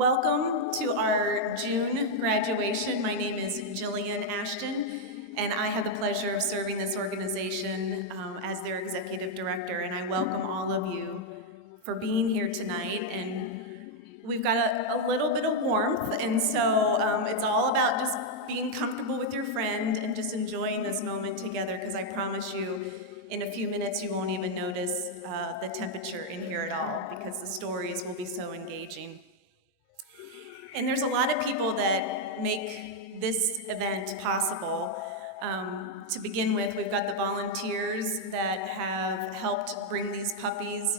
Welcome to our June graduation. My name is Jillian Ashton, and I have the pleasure of serving this organization as their executive director, and I welcome all of you for being here tonight. And we've got a little bit of warmth, and so it's all about just being comfortable with your friend and just enjoying this moment together, because I promise you, in a few minutes you won't even notice the temperature in here at all, because the stories will be so engaging. And there's a lot of people that make this event possible. To begin with, we've got the volunteers that have helped bring these puppies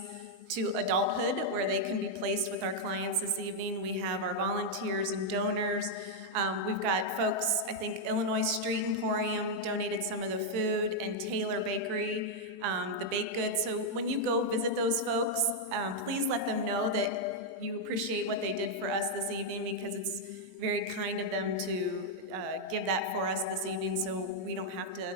to adulthood, where they can be placed with our clients this evening. We have our volunteers and donors. We've got folks, I think Illinois Street Emporium donated some of the food, and Taylor Bakery, the baked goods. So when you go visit those folks, please let them know that you appreciate what they did for us this evening, because it's very kind of them to give that for us this evening, so we don't have to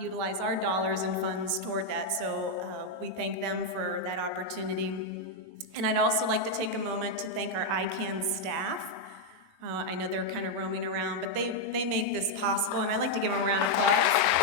utilize our dollars and funds toward that. So we thank them for that opportunity. And I'd also like to take a moment to thank our ICAN staff. I know they're kind of roaming around, but they make this possible, and I'd like to give them a round of applause.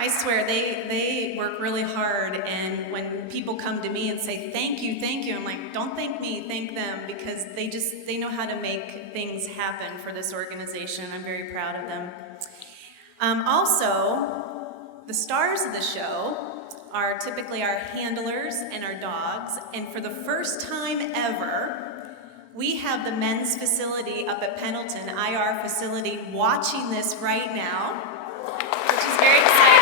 I swear, they work really hard, and when people come to me and say, thank you, I'm like, don't thank me, thank them, because they know how to make things happen for this organization. I'm very proud of them. Also, the stars of the show are typically our handlers and our dogs, and for the first time ever, we have the men's facility up at Pendleton, IR facility, watching this right now, which is very exciting.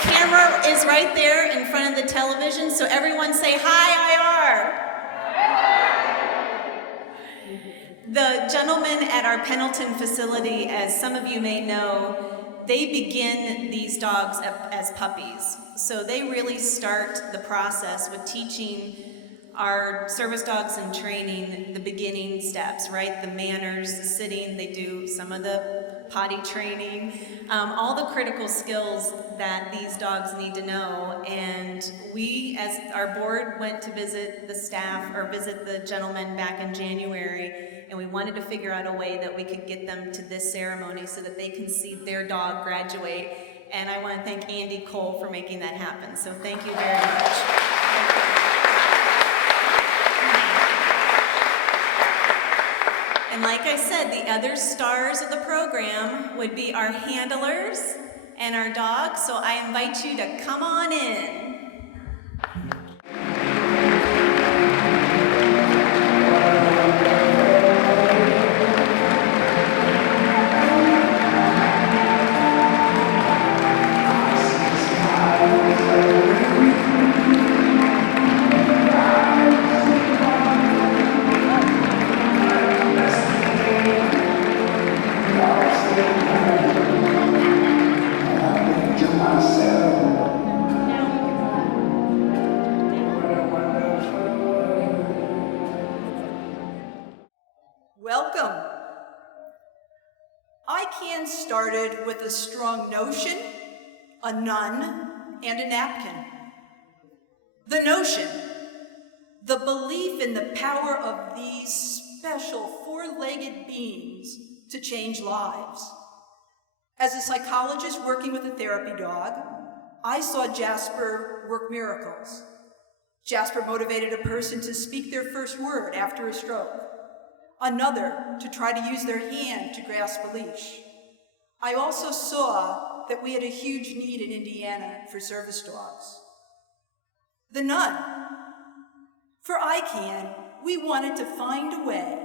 Camera is right there in front of the television, so everyone say hi, IR. The gentlemen at our Pendleton facility, as some of you may know, they begin these dogs as puppies. So they really start the process with teaching our service dogs in training the beginning steps, right? The manners, the sitting, they do some of the potty training, all the critical skills that these dogs need to know. And we, as our board, went to visit the staff, or visit the gentlemen back in January, and we wanted to figure out a way that we could get them to this ceremony so that they can see their dog graduate. And I want to thank Andy Cole for making that happen. So thank you very much. And like I said, the other stars of the program would be our handlers and our dogs, so I invite you to come on in. Welcome. ICAN started with a strong notion, a nun, and a napkin. The notion, the belief in the power of these special four-legged beings to change lives. As a psychologist working with a therapy dog, I saw Jasper work miracles. Jasper motivated a person to speak their first word after a stroke. Another to try to use their hand to grasp a leash. I also saw that we had a huge need in Indiana for service dogs. The nun. For ICAN, we wanted to find a way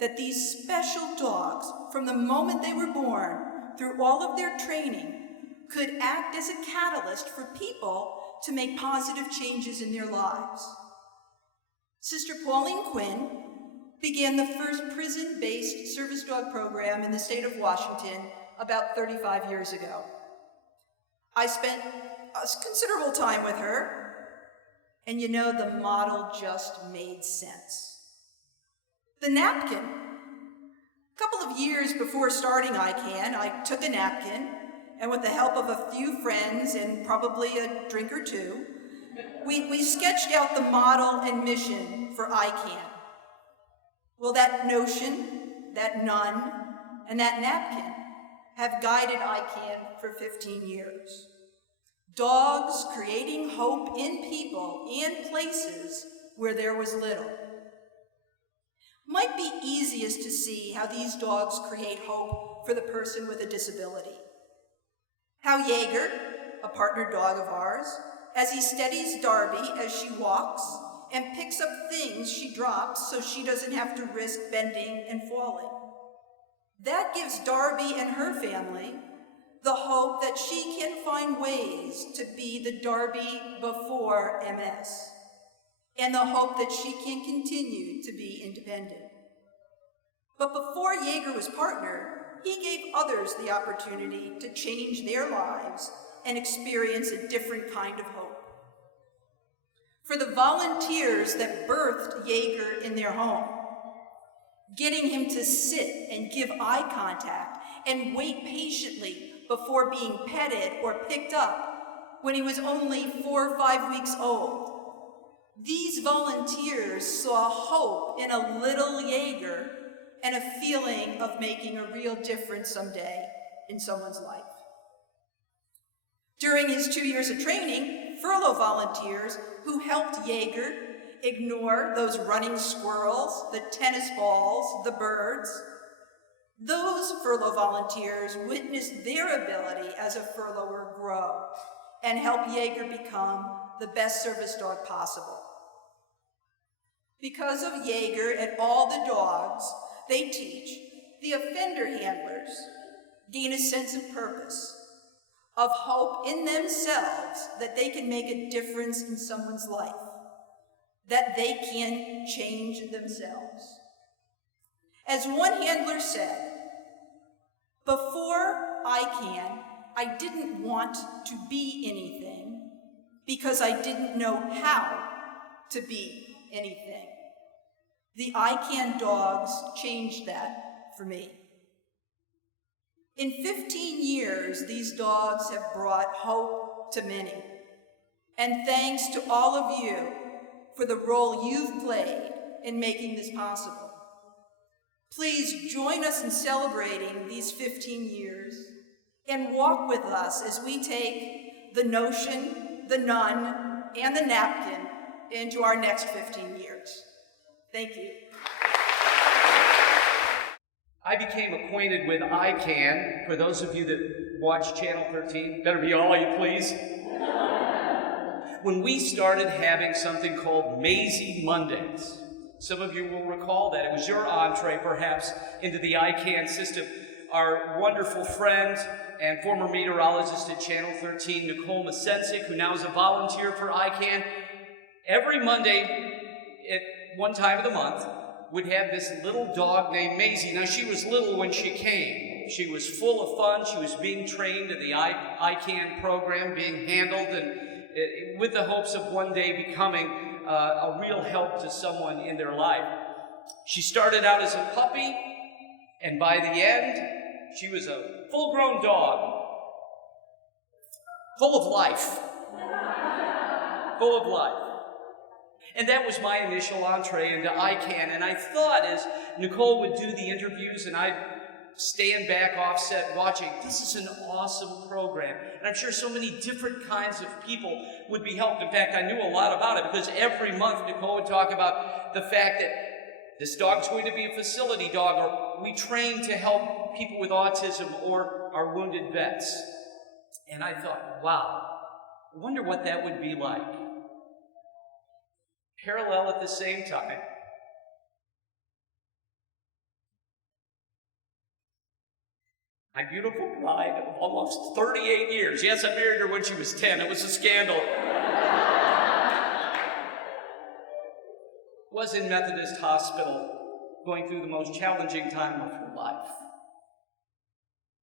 that these special dogs, from the moment they were born through all of their training, could act as a catalyst for people to make positive changes in their lives. Sister Pauline Quinn began the first prison-based service dog program in the state of Washington about 35 years ago. I spent a considerable time with her, and you know, the model just made sense. The napkin. A couple of years before starting ICAN, I took a napkin, and with the help of a few friends and probably a drink or two, we sketched out the model and mission for ICAN. Well, that notion, that nun, and that napkin have guided ICAN for 15 years. Dogs creating hope in people and places where there was little. Might be easiest to see how these dogs create hope for the person with a disability. How Jaeger, a partner dog of ours, as he steadies Darby as she walks and picks up things she drops so she doesn't have to risk bending and falling. That gives Darby and her family the hope that she can find ways to be the Darby before MS, and the hope that she can continue to be independent. But before Jaeger was partner, he gave others the opportunity to change their lives and experience a different kind of hope. For the volunteers that birthed Jaeger in their home, getting him to sit and give eye contact and wait patiently before being petted or picked up when he was only 4 or 5 weeks old. These volunteers saw hope in a little Jaeger and a feeling of making a real difference someday in someone's life. During his 2 years of training, furlough volunteers who helped Jaeger ignore those running squirrels, the tennis balls, the birds, those furlough volunteers witnessed their ability as a furlougher grow and help Jaeger become the best service dog possible. Because of Jaeger and all the dogs they teach, the offender handlers gain a sense of purpose, of hope in themselves that they can make a difference in someone's life, that they can change themselves. As one handler said, "Before ICAN, I didn't want to be anything because I didn't know how to be anything. The ICAN dogs changed that for me." In 15 years, these dogs have brought hope to many. And thanks to all of you for the role you've played in making this possible. Please join us in celebrating these 15 years and walk with us as we take the notion, the nun, and the napkin into our next 15 years. Thank you. I became acquainted with ICAN, for those of you that watch Channel 13, better be all of you, please, when we started having something called Maisie Mondays. Some of you will recall that. It was your entree, perhaps, into the ICAN system. Our wonderful friend and former meteorologist at Channel 13, Nicole Masensik, who now is a volunteer for ICAN, every Monday at one time of the month, would have this little dog named Maisie. Now, she was little when she came. She was full of fun. She was being trained in the ICAN program, being handled, and with the hopes of one day becoming a real help to someone in their life. She started out as a puppy, and by the end, she was a full-grown dog, full of life. Full of life. And that was my initial entree into ICAN, and I thought as Nicole would do the interviews and I'd stand back offset watching, this is an awesome program. And I'm sure so many different kinds of people would be helped. In fact, I knew a lot about it because every month Nicole would talk about the fact that this dog's going to be a facility dog, or we train to help people with autism or our wounded vets. And I thought, wow, I wonder what that would be like. Parallel at the same time, my beautiful bride of almost 38 years. Yes, I married her when she was 10. It was a scandal. Was in Methodist Hospital, going through the most challenging time of her life.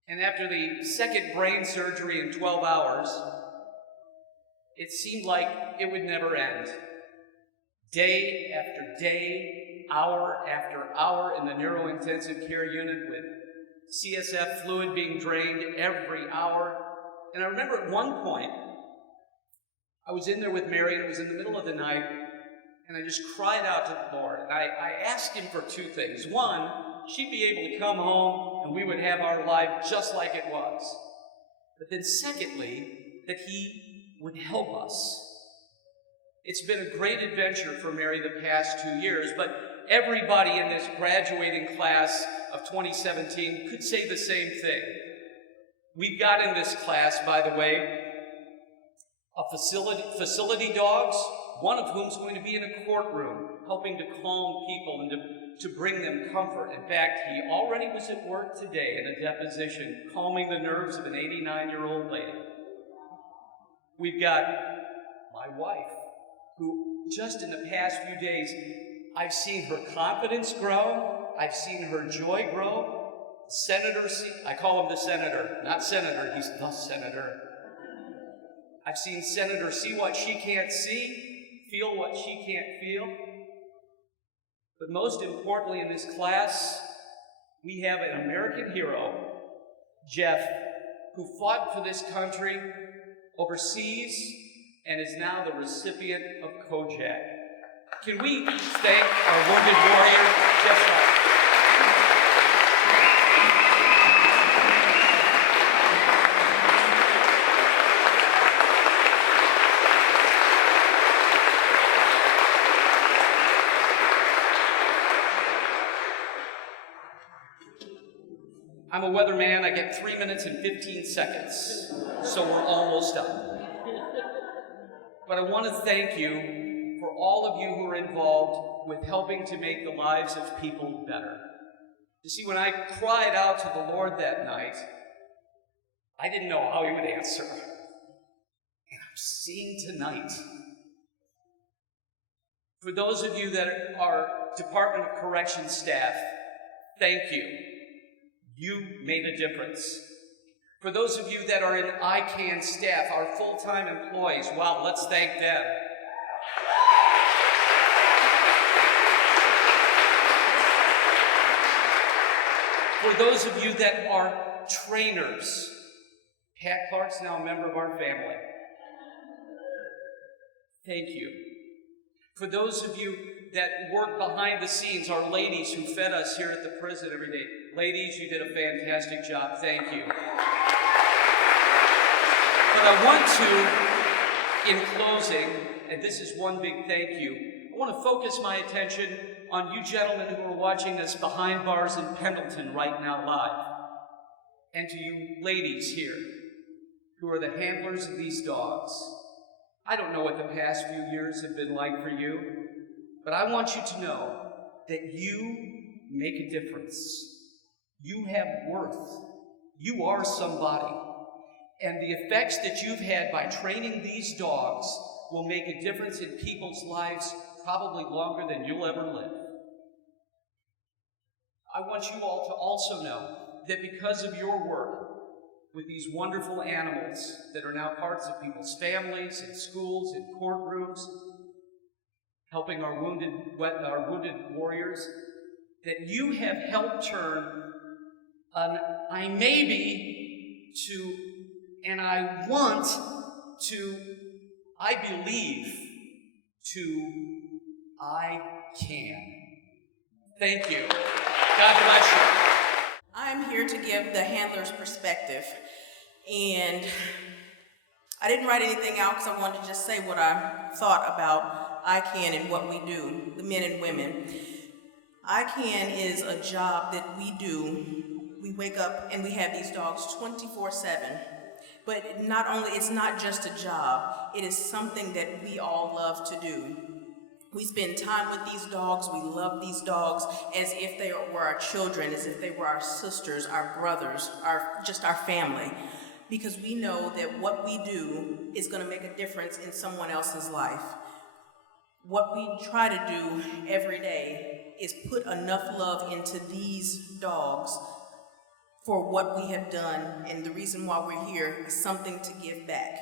And after the second brain surgery in 12 hours, it seemed like it would never end. day after day, hour after hour in the neurointensive care unit with CSF fluid being drained every hour. And I remember at one point, I was in there with Mary, and it was in the middle of the night, and I just cried out to the Lord. And I asked him for two things. One, she'd be able to come home and we would have our life just like it was. But then secondly, that he would help us. It's been a great adventure for Mary the past 2 years, but everybody in this graduating class of 2017 could say the same thing. We've got in this class, by the way, facility dogs, one of whom's going to be in a courtroom helping to calm people and to bring them comfort. In fact, he already was at work today in a deposition calming the nerves of an 89-year-old lady. We've got my wife, who just in the past few days, I've seen her confidence grow, I've seen her joy grow. Senator, I call him the senator, not senator, he's the senator. I've seen Senator see what she can't see, feel what she can't feel. But most importantly in this class, we have an American hero, Jeff, who fought for this country overseas and is now the recipient of Cojack. Can we thank our wounded warrior, Jeff Wright? I'm a weatherman. I get 3 minutes and 15 seconds, so we're almost done. But I want to thank you for all of you who are involved with helping to make the lives of people better. You see, when I cried out to the Lord that night, I didn't know how he would answer. And I'm seeing tonight, for those of you that are Department of Corrections staff, thank you. You made a difference. For those of you that are in ICAN staff, our full-time employees, wow, let's thank them. For those of you that are trainers, Pat Clark's now a member of our family. Thank you. For those of you that work behind the scenes, our ladies who fed us here at the prison every day. Ladies, you did a fantastic job. Thank you. But I want to, in closing, and this is one big thank you, I want to focus my attention on you gentlemen who are watching us behind bars in Pendleton right now live, and to you ladies here who are the handlers of these dogs. I don't know what the past few years have been like for you, but I want you to know that you make a difference. You have worth. You are somebody. And the effects that you've had by training these dogs will make a difference in people's lives probably longer than you'll ever live. I want you all to also know that because of your work with these wonderful animals that are now parts of people's families and schools and courtrooms, helping our wounded warriors, that you have helped turn an I maybe to and I want to I believe to I can. Thank you. God bless you. I'm here to give the handler's perspective, and I didn't write anything out because I wanted to just say what I thought about ICAN and what we do, the men and women. ICAN is a job that we do. We wake up and we have these dogs 24/7. But not only, it's not just a job, it is something that we all love to do. We spend time with these dogs, we love these dogs as if they were our children, as if they were our sisters, our brothers, just our family. Because we know that what we do is going to make a difference in someone else's life. What we try to do every day is put enough love into these dogs for what we have done, and the reason why we're here is something to give back.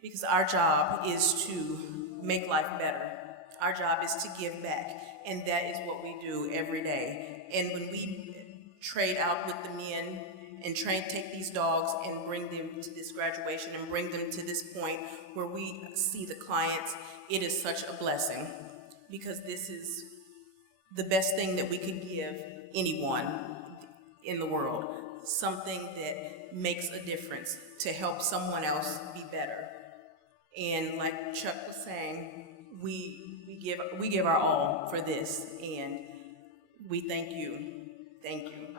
Because our job is to make life better. our job is to give back, and that is what we do every day. And when we trade out with the men and take these dogs and bring them to this graduation and bring them to this point where we see the clients, it is such a blessing, because this is the best thing that we could give anyone in the world, something that makes a difference to help someone else be better. And like Chuck was saying, we give our all for this, and we thank you. Thank you.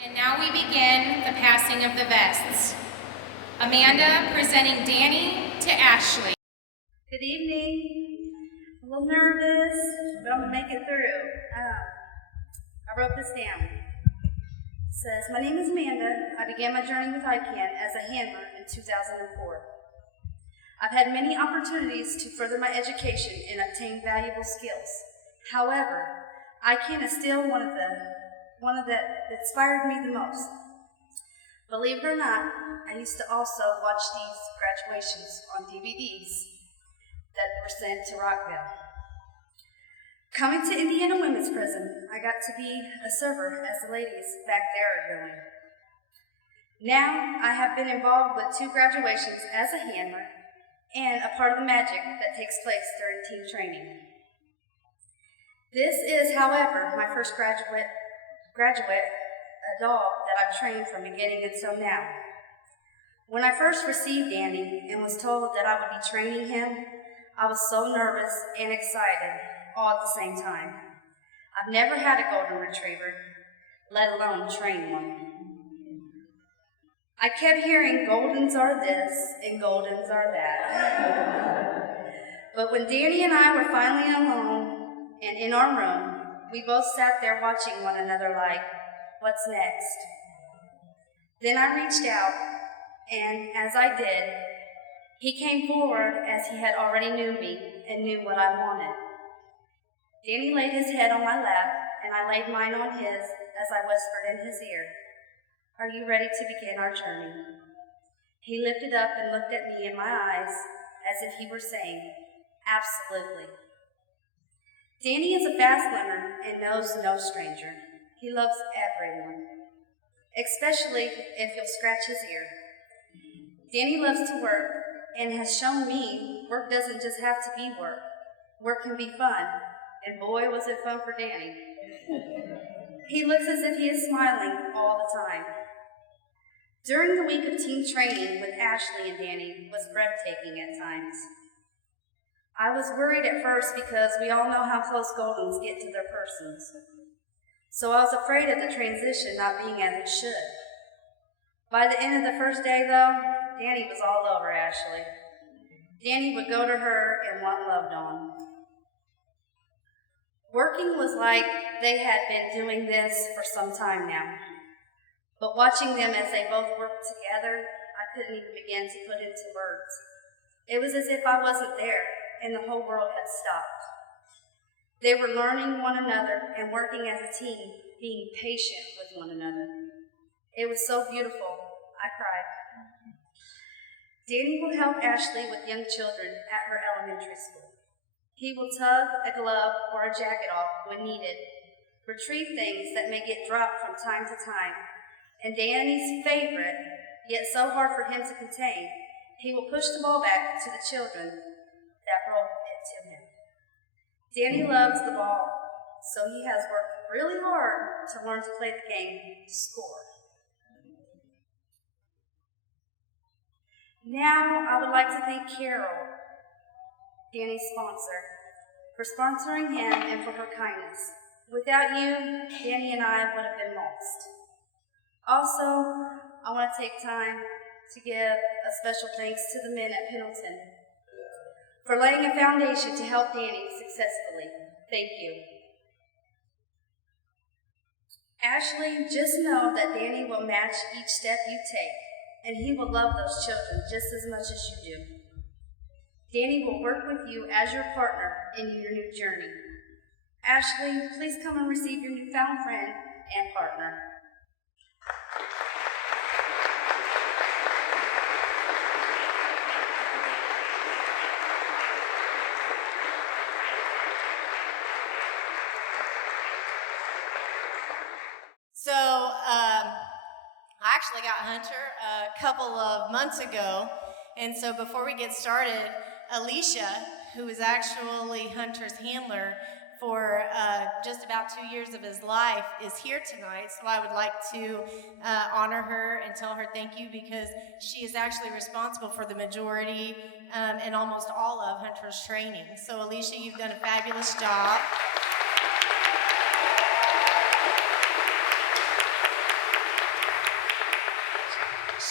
And now we begin the passing of the vests. Amanda presenting Danny to Ashley. Good evening. A little nervous, but I'm gonna make it through. I wrote this down. It says, my name is Amanda. I began my journey with ICAN as a handler in 2004. I've had many opportunities to further my education and obtain valuable skills. However, ICAN is still one that inspired me the most. Believe it or not, I used to also watch these graduations on DVDs that were sent to Rockville. Coming to Indiana Women's Prison, I got to be a server as the ladies back there are doing. Now, I have been involved with 2 graduations as a handler and a part of the magic that takes place during team training. This is, however, my first graduate adult that I've trained from beginning until now. When I first received Danny and was told that I would be training him, I was so nervous and excited all at the same time. I've never had a golden retriever, let alone train one. I kept hearing Goldens are this and Goldens are that. But when Danny and I were finally alone and in our room, we both sat there watching one another like, what's next? Then I reached out, and as I did, he came forward as he had already knew me and knew what I wanted. Danny laid his head on my lap, and I laid mine on his as I whispered in his ear, are you ready to begin our journey? He lifted up and looked at me in my eyes as if he were saying, absolutely. Danny is a fast learner and knows no stranger. He loves everyone, especially if you'll scratch his ear. Danny loves to work and has shown me work doesn't just have to be work. Work can be fun, and boy, was it fun for Danny. He looks as if he is smiling all the time. During the week of team training with Ashley and Danny was breathtaking at times. I was worried at first because we all know how close Goldens get to their persons. So I was afraid of the transition not being as it should. By the end of the first day, though, Danny was all over Ashley. Danny would go to her and want loved on. Working was like they had been doing this for some time now. But watching them as they both worked together, I couldn't even begin to put into words. It was as if I wasn't there and the whole world had stopped. They were learning one another and working as a team, being patient with one another. It was so beautiful, I cried. Danny will help Ashley with young children at her elementary school. He will tug a glove or a jacket off when needed, retrieve things that may get dropped from time to time, and Danny's favorite, yet so hard for him to contain, he will push the ball back to the children that brought it to him. Danny loves the ball, so he has worked really hard to learn to play the game to score. Now, I would like to thank Carol, Danny's sponsor, for sponsoring him and for her kindness. Without you, Danny and I would have been lost. Also, I want to take time to give a special thanks to the men at Pendleton for laying a foundation to help Danny successfully. Thank you. Ashley, just know that Danny will match each step you take, and he will love those children just as much as you do. Danny will work with you as your partner in your new journey. Ashley, please come and receive your newfound friend and partner. So, I actually got Hunter a couple of months ago, and so before we get started, Alicia, who is actually Hunter's handler for just about 2 years of his life, is here tonight, so I would like to honor her and tell her thank you because she is actually responsible for the majority and almost all of Hunter's training. So Alicia, you've done a fabulous job.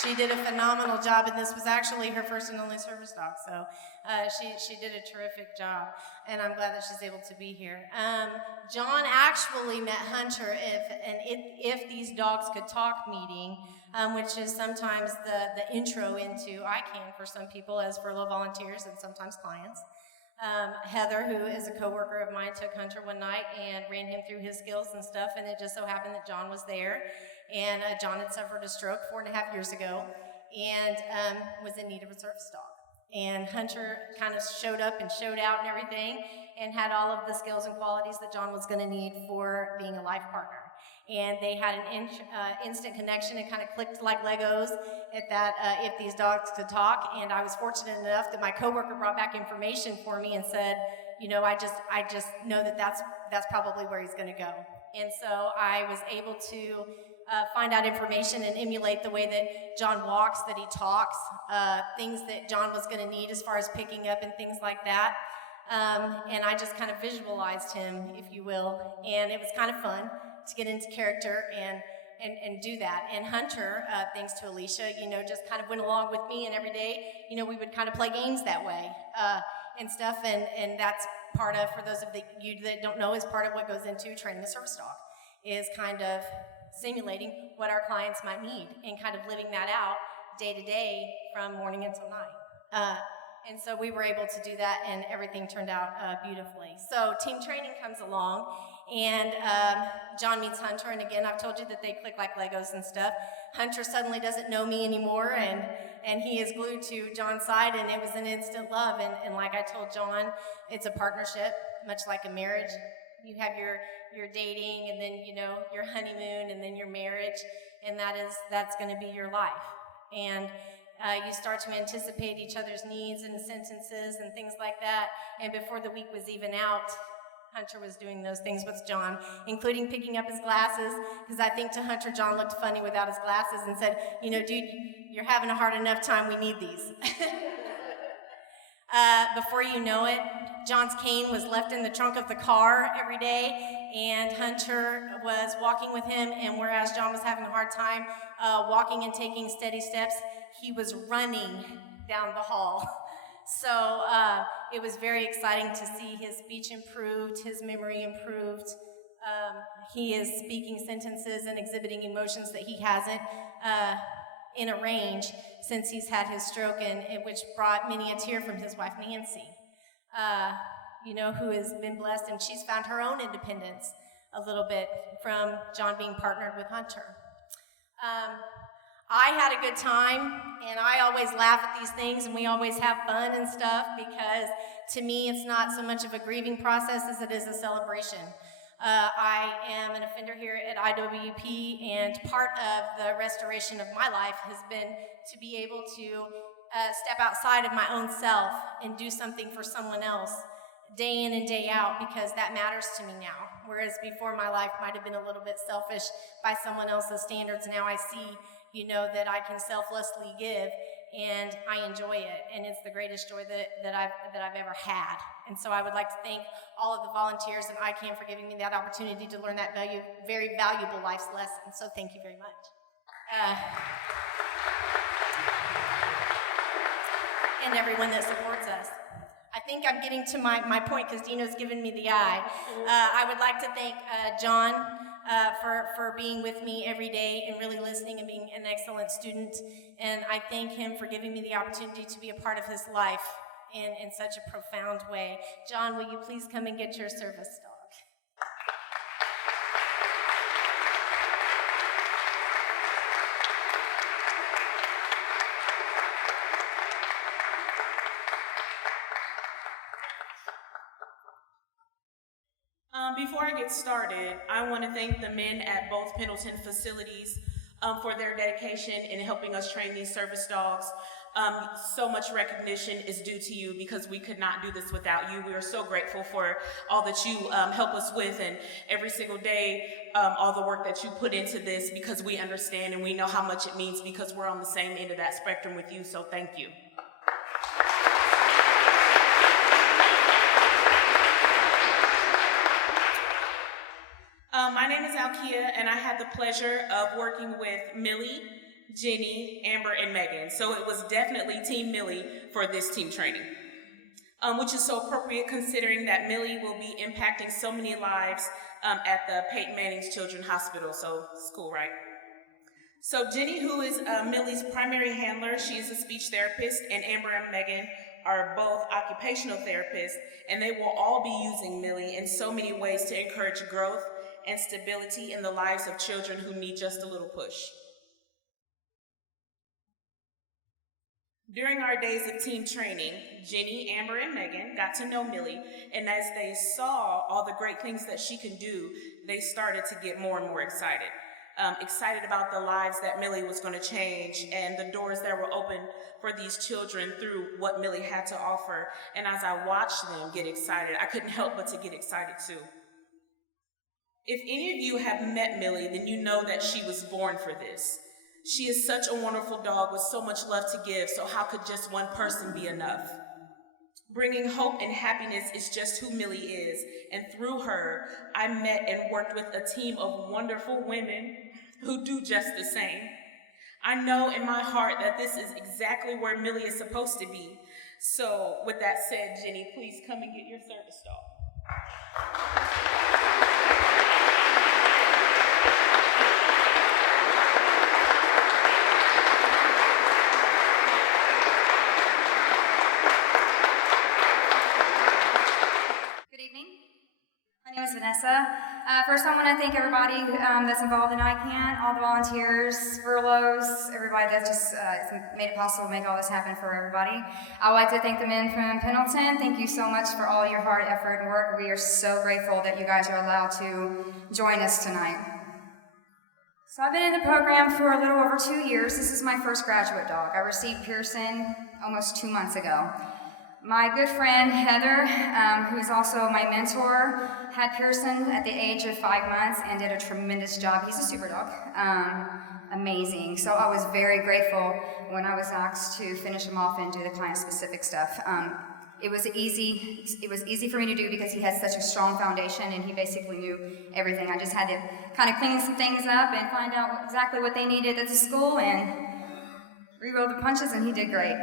She did a phenomenal job, and this was actually her first and only service dog, so she did a terrific job, and I'm glad that she's able to be here. John actually met Hunter if These Dogs Could Talk meeting, which is sometimes the intro into ICAN for some people as furlough volunteers and sometimes clients. Heather, who is a coworker of mine, took Hunter one night and ran him through his skills and stuff, and it just so happened that John was there. And John had suffered a stroke 4.5 years ago and was in need of a service dog. And Hunter kind of showed up and showed out and everything and had all of the skills and qualities that John was going to need for being a life partner. And they had an instant connection and kind of clicked like Legos at that If These Dogs Could Talk. And I was fortunate enough that my coworker brought back information for me and said, you know, I just know that that's probably where he's going to go. And so I was able to find out information and emulate the way that John walks, that he talks, things that John was going to need as far as picking up and things like that. And I just kind of visualized him, if you will, and it was kind of fun to get into character and do that. And Hunter, thanks to Alicia, you know, just kind of went along with me, and every day, you know, we would kind of play games that way and stuff, and that's part of, for those of you that don't know, is part of what goes into training a service dog, is kind of simulating what our clients might need and kind of living that out day to day from morning until night. And so we were able to do that, and everything turned out beautifully. So team training comes along, and John meets Hunter, and again, I've told you that they click like Legos and stuff. Hunter suddenly doesn't know me anymore, and he is glued to John's side, and it was an instant love. And like I told John, it's a partnership, much like a marriage. You have your dating, and then, you know, your honeymoon, and then your marriage, and that's going to be your life. And you start to anticipate each other's needs and sentences and things like that. And before the week was even out, Hunter was doing those things with John, including picking up his glasses, because I think to Hunter, John looked funny without his glasses and said, you know, dude, you're having a hard enough time, we need these. Before you know it, John's cane was left in the trunk of the car every day, and Hunter was walking with him, and whereas John was having a hard time walking and taking steady steps, he was running down the hall. So it was very exciting to see his speech improved, his memory improved. He is speaking sentences and exhibiting emotions that he hasn't in a range since he's had his stroke, and which brought many a tear from his wife, Nancy, you know, who has been blessed, and she's found her own independence a little bit from John being partnered with Hunter. I had a good time, and I always laugh at these things, and we always have fun and stuff, because to me it's not so much of a grieving process as it is a celebration. I am an offender here at IWP, and part of the restoration of my life has been to be able to step outside of my own self and do something for someone else day in and day out, because that matters to me now. Whereas before, my life might have been a little bit selfish by someone else's standards. Now I see, you know, that I can selflessly give, and I enjoy it, and it's the greatest joy that I've ever had. And so I would like to thank all of the volunteers and ICAN for giving me that opportunity to learn that very valuable life's lesson. So thank you very much. And everyone that supports us. I think I'm getting to my point, because Dino's given me the eye. I would like to thank John for being with me every day and really listening and being an excellent student. And I thank him for giving me the opportunity to be a part of his life in such a profound way. John, will you please come and get your service dog? Before I get started, I want to thank the men at both Pendleton facilities for their dedication in helping us train these service dogs. So much recognition is due to you, because we could not do this without you. We are so grateful for all that you help us with, and every single day, all the work that you put into this, because we understand and we know how much it means, because we're on the same end of that spectrum with you, so thank you. My name is Alkia, and I had the pleasure of working with Millie Jenny, Amber, and Megan. So it was definitely Team Millie for this team training, which is so appropriate considering that Millie will be impacting so many lives at the Peyton Manning's Children's Hospital, so school, right? So Jenny, who is Millie's primary handler, she is a speech therapist, and Amber and Megan are both occupational therapists, and they will all be using Millie in so many ways to encourage growth and stability in the lives of children who need just a little push. During our days of team training, Jenny, Amber, and Megan got to know Millie, and as they saw all the great things that she can do, they started to get more and more excited. Excited about the lives that Millie was going to change and the doors that were open for these children through what Millie had to offer. And as I watched them get excited, I couldn't help but to get excited too. If any of you have met Millie, then you know that she was born for this. She is such a wonderful dog with so much love to give, so how could just one person be enough? Bringing hope and happiness is just who Millie is, and through her, I met and worked with a team of wonderful women who do just the same. I know in my heart that this is exactly where Millie is supposed to be. So with that said, Jenny, please come and get your service dog. My name is Vanessa. First, I want to thank everybody that's involved in ICAN, all the volunteers, furloughs, everybody that just made it possible to make all this happen for everybody. I would like to thank the men from Pendleton. Thank you so much for all your hard effort and work. We are so grateful that you guys are allowed to join us tonight. So I've been in the program for a little over 2 years. This is my first graduate dog. I received Pierson almost 2 months ago. My good friend Heather, who is also my mentor, had Pierson at the age of 5 months and did a tremendous job. He's a super dog, amazing. So I was very grateful when I was asked to finish him off and do the client-specific stuff. It was easy for me to do because he had such a strong foundation and he basically knew everything. I just had to kind of clean some things up and find out exactly what they needed at the school and re-roll the punches, and he did great.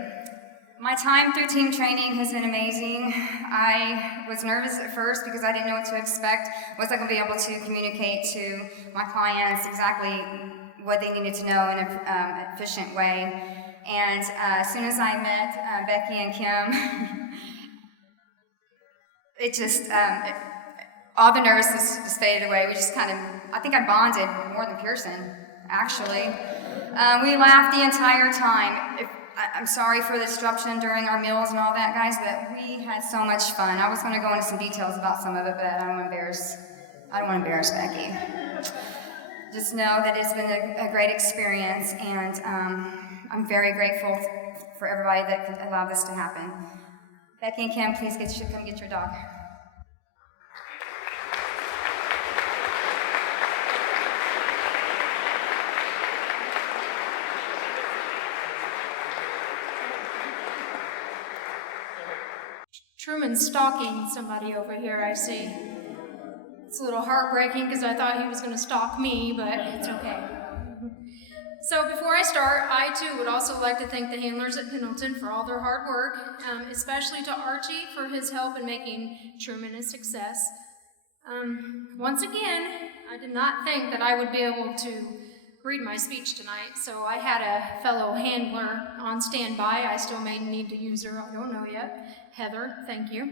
My time through team training has been amazing. I was nervous at first because I didn't know what to expect. Was I going to be able to communicate to my clients exactly what they needed to know in an efficient way? And as soon as I met Becky and Kim, it just, all the nervousness just faded away. We just kind of, I think I bonded more than Pierson, actually. We laughed the entire time. I'm sorry for the disruption during our meals and all that, guys, but we had so much fun. I was going to go into some details about some of it, but I don't want to embarrass Becky. Just know that it's been a great experience, and I'm very grateful for everybody that allowed this to happen. Becky and Kim, please come get your dog. Truman's stalking somebody over here, I see. It's a little heartbreaking because I thought he was going to stalk me, but it's okay. So before I start, I too would also like to thank the handlers at Pendleton for all their hard work, especially to Archie for his help in making Truman a success. Once again, I did not think that I would be able to read my speech tonight, so I had a fellow handler on standby. I still may need to use her, I don't know yet. Heather, thank you.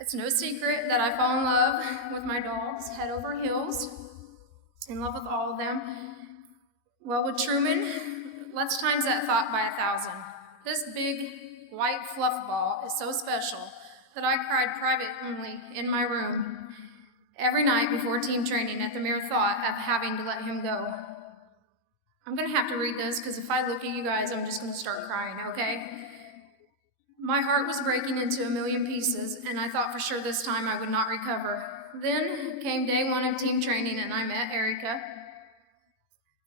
It's no secret that I fall in love with my dogs, head over heels, in love with all of them. Well, with Truman, let's times that thought by 1,000. This big white fluff ball is so special that I cried privately in my room every night before team training at the mere thought of having to let him go. I'm going to have to read this because if I look at you guys, I'm just going to start crying, okay? My heart was breaking into a million pieces, and I thought for sure this time I would not recover. Then came day 1 of team training, and I met Erica.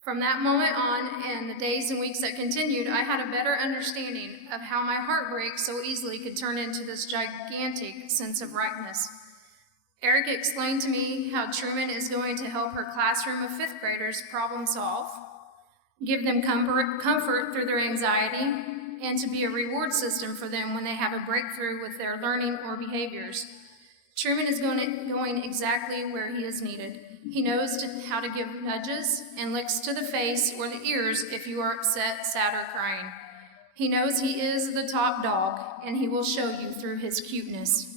From that moment on, and the days and weeks that continued, I had a better understanding of how my heartbreak so easily could turn into this gigantic sense of rightness. Erica explained to me how Truman is going to help her classroom of 5th graders problem solve, give them comfort through their anxiety, and to be a reward system for them when they have a breakthrough with their learning or behaviors. Truman is going exactly where he is needed. He knows how to give nudges and licks to the face or the ears if you are upset, sad, or crying. He knows he is the top dog, and he will show you through his cuteness.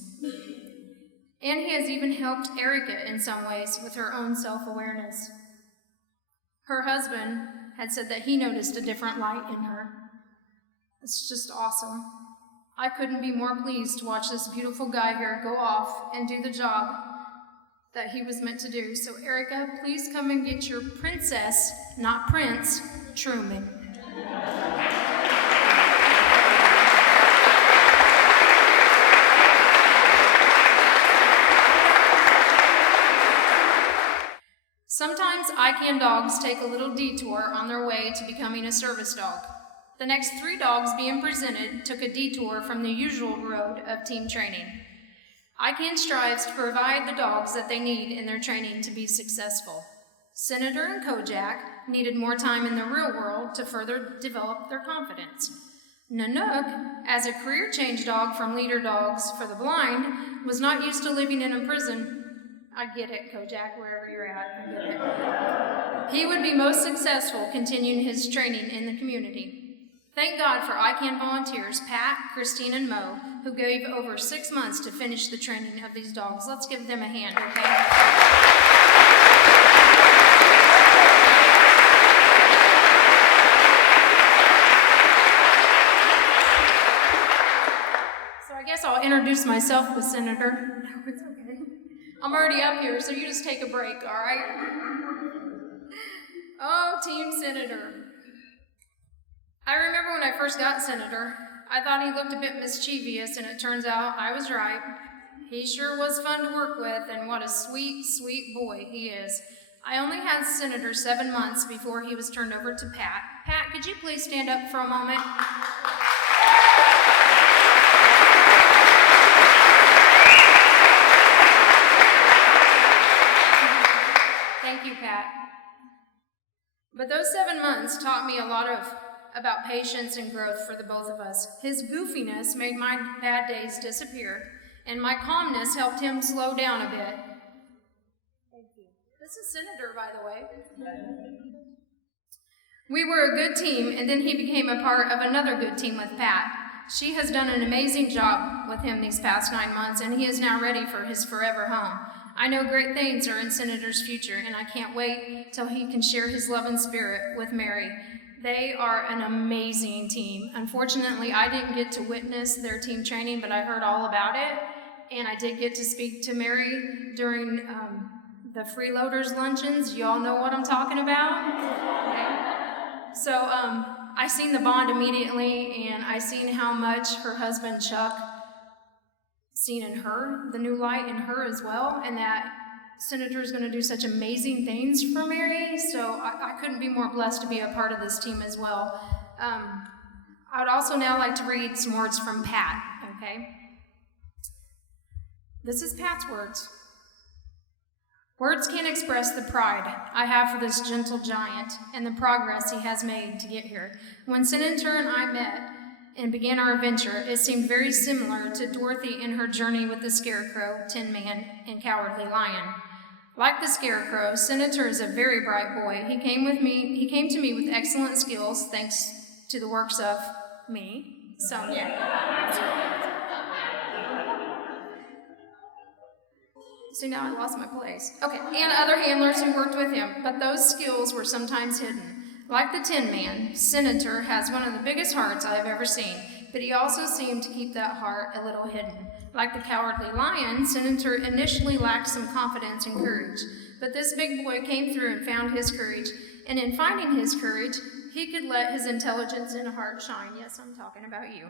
And he has even helped Erica in some ways with her own self-awareness. Her husband had said that he noticed a different light in her. It's just awesome. I couldn't be more pleased to watch this beautiful guy here go off and do the job that he was meant to do. So Erica, please come and get your princess, not Prince, Truman. Sometimes ICAN dogs take a little detour on their way to becoming a service dog. The next 3 dogs being presented took a detour from the usual road of team training. ICAN strives to provide the dogs that they need in their training to be successful. Senator and Cojack needed more time in the real world to further develop their confidence. Nanook, as a career change dog from leader dogs for the blind, was not used to living in a prison. I get it, Cojack, wherever you're at, I get it. He would be most successful continuing his training in the community. Thank God for ICAN volunteers, Pat, Christine, and Mo, who gave over 6 months to finish the training of these dogs. Let's give them a hand, okay? So I guess I'll introduce myself with Senator. No, it's okay. I'm already up here, so you just take a break, all right? Oh, Team Senator. I remember when I first got Senator, I thought he looked a bit mischievous, and it turns out I was right. He sure was fun to work with, and what a sweet, sweet boy he is. I only had Senator 7 months before he was turned over to Pat. Pat, could you please stand up for a moment? Thank you, Pat. But those 7 months taught me a lot about patience and growth for the both of us. His goofiness made my bad days disappear, and my calmness helped him slow down a bit. Thank you. This is Senator, by the way. We were a good team, and then he became a part of another good team with Pat. She has done an amazing job with him these past 9 months, and he is now ready for his forever home. I know great things are in Senator's future, and I can't wait till he can share his love and spirit with Mary. They are an amazing team. Unfortunately, I didn't get to witness their team training, but I heard all about it, and I did get to speak to Mary during the freeloaders luncheons. You all know what I'm talking about? Okay. So I seen the bond immediately, and I seen how much her husband Chuck seen in her, the new light in her as well, and that Senator is going to do such amazing things for Mary, so I couldn't be more blessed to be a part of this team as well. I would also now like to read some words from Pat, okay? This is Pat's words. Words can't express the pride I have for this gentle giant and the progress he has made to get here. When Senator and I met and began our adventure, it seemed very similar to Dorothy in her journey with the Scarecrow, Tin Man, and Cowardly Lion. Like the Scarecrow, Senator is a very bright boy. He came to me with excellent skills, thanks to the works of me, Sonia. See, now I lost my place. Okay, and other handlers who worked with him, but those skills were sometimes hidden. Like the Tin Man, Senator has one of the biggest hearts I have ever seen, but he also seemed to keep that heart a little hidden. Like the Cowardly Lion, Senator initially lacked some confidence and courage, but this big boy came through and found his courage, and in finding his courage, he could let his intelligence and heart shine. Yes, I'm talking about you.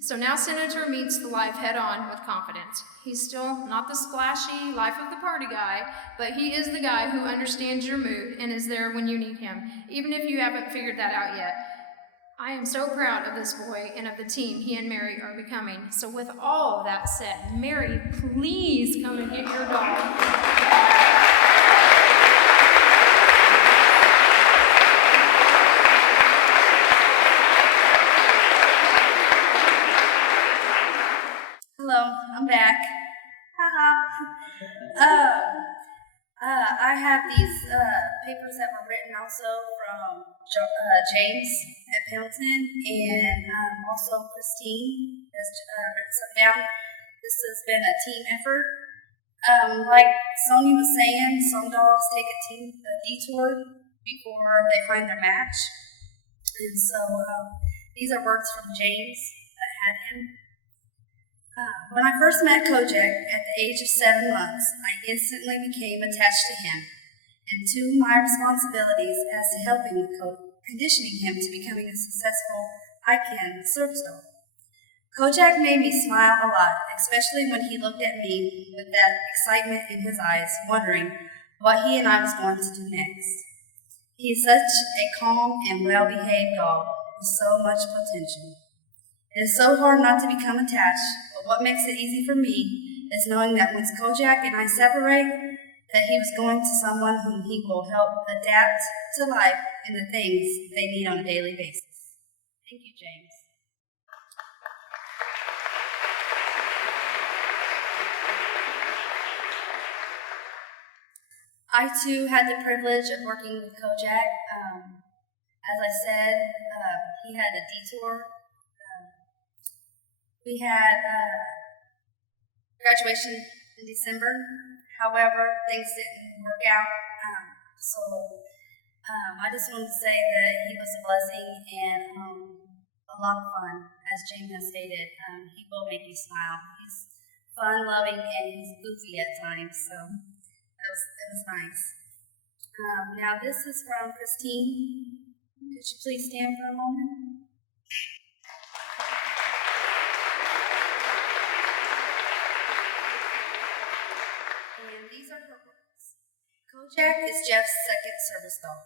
So now Senator meets the life head-on with confidence. He's still not the splashy, life-of-the-party guy, but he is the guy who understands your mood and is there when you need him, even if you haven't figured that out yet. I am so proud of this boy and of the team he and Mary are becoming. So with all of that said, Mary, please come and get your dog. I'm back. I have these papers that were written also from James at Pendleton and also Christine has written some down. This has been a team effort. Like Sonia was saying, some dogs take a detour before they find their match. And so these are words from James that had him. When I first met Cojack at the age of 7 months, I instantly became attached to him and to my responsibilities as to helping with conditioning him to becoming a successful ICAN service dog. Cojack made me smile a lot, especially when he looked at me with that excitement in his eyes, wondering what he and I was going to do next. He is such a calm and well-behaved dog with so much potential. It is so hard not to become attached, but what makes it easy for me is knowing that once Cojack and I separate, that he was going to someone whom he will help adapt to life and the things they need on a daily basis. Thank you, James. I too had the privilege of working with Cojack. As I said, he had a detour. We had graduation in December. However, things didn't work out. I just wanted to say that he was a blessing and a lot of fun. As James has stated, he will make you smile. He's fun, loving, and he's goofy at times. So it was nice. Now this is from Christine. Could you please stand for a moment? And these are her words. Cojack is Jeff's second service dog.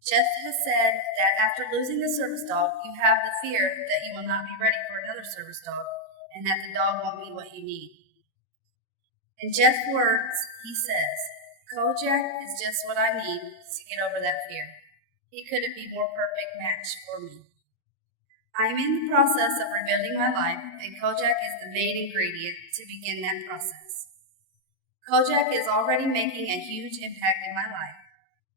Jeff has said that after losing the service dog, you have the fear that you will not be ready for another service dog and that the dog won't be what you need. In Jeff's words, he says, Cojack is just what I need to get over that fear. He couldn't be more perfect match for me. I am in the process of rebuilding my life, and Cojack is the main ingredient to begin that process. Cojack is already making a huge impact in my life.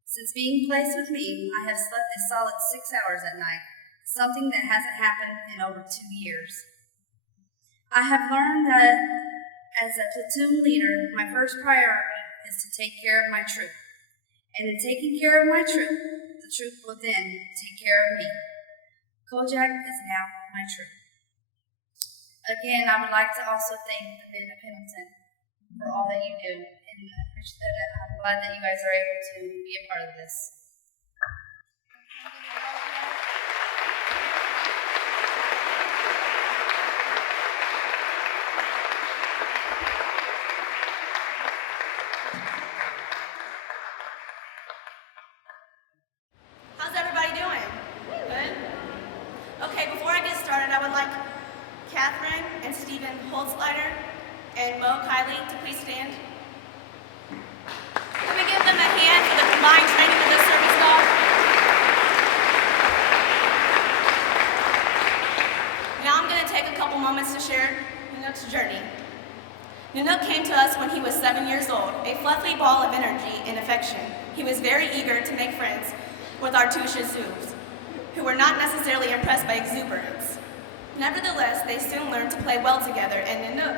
Since being placed with me, I have slept a solid 6 hours at night, something that hasn't happened in over 2 years. I have learned that as a platoon leader, my first priority is to take care of my troop. And in taking care of my troop, the troop will then take care of me. Cojack is now my troop. Again, I would like to also thank the men of Pendleton for all that you do, and I appreciate it. I'm glad that you guys are able to be a part of this. How's everybody doing? Good? Okay, before I get started, I would like Catherine and Stephen Holzleiter and Mo Kiley to please stand. Can we give them a hand for the combined training with the service dog? Now I'm going to take a couple moments to share Nanook's journey. Nanook came to us when he was 7 years old, a fluffy ball of energy and affection. He was very eager to make friends with our two Shih Tzus, who were not necessarily impressed by exuberance. Nevertheless, they soon learned to play well together, and Nanook,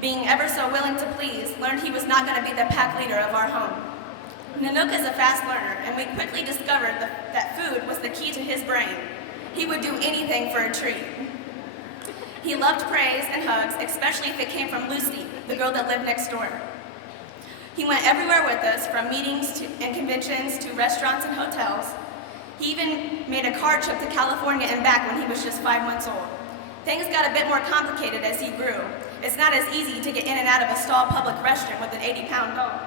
being ever so willing to please, learned he was not going to be the pack leader of our home. Nanook is a fast learner, and we quickly discovered that food was the key to his brain. He would do anything for a treat. He loved praise and hugs, especially if it came from Lucy, the girl that lived next door. He went everywhere with us, from meetings and conventions to restaurants and hotels. He even made a car trip to California and back when he was just 5 months old. Things got a bit more complicated as he grew. It's not as easy to get in and out of a stall public restroom with an 80-pound dog.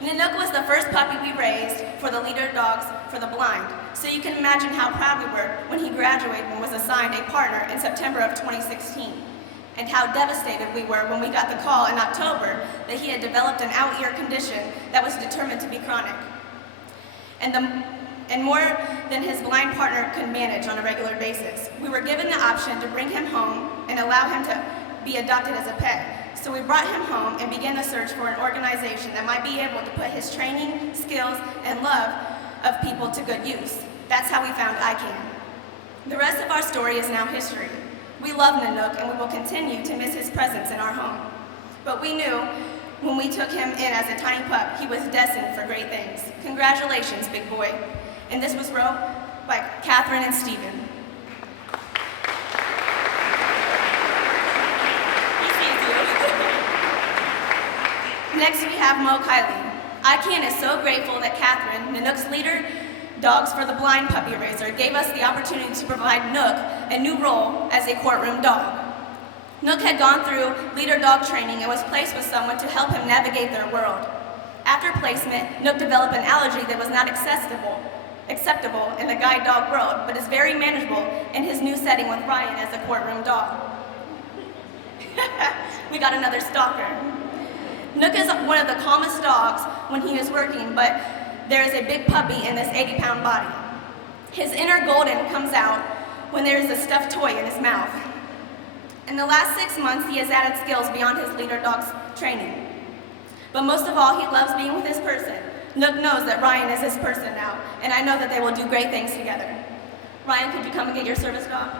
Nanook was the first puppy we raised for the leader dogs for the blind, so you can imagine how proud we were when he graduated and was assigned a partner in September of 2016, and how devastated we were when we got the call in October that he had developed an out-ear condition that was determined to be chronic, and more than his blind partner could manage on a regular basis. We were given the option to bring him home and allow him to be adopted as a pet. So we brought him home and began the search for an organization that might be able to put his training, skills, and love of people to good use. That's how we found ICAN. The rest of our story is now history. We love Nanook and we will continue to miss his presence in our home. But we knew when we took him in as a tiny pup, he was destined for great things. Congratulations, big boy. And this was wrote by Catherine and Stephen. Next we have Mo Kylie. ICAN is so grateful that Catherine, Nanook's leader, Dogs for the Blind puppy raiser, gave us the opportunity to provide Nook a new role as a courtroom dog. Nook had gone through leader dog training and was placed with someone to help him navigate their world. After placement, Nook developed an allergy that was not acceptable in the guide dog world, but is very manageable in his new setting with Ryan as a courtroom dog. We got another stalker. Nook is one of the calmest dogs when he is working, but there is a big puppy in this 80-pound body. His inner golden comes out when there is a stuffed toy in his mouth. In the last 6 months, he has added skills beyond his leader dog's training. But most of all, he loves being with his person. Nook knows that Ryan is his person now, and I know that they will do great things together. Ryan, could you come and get your service dog?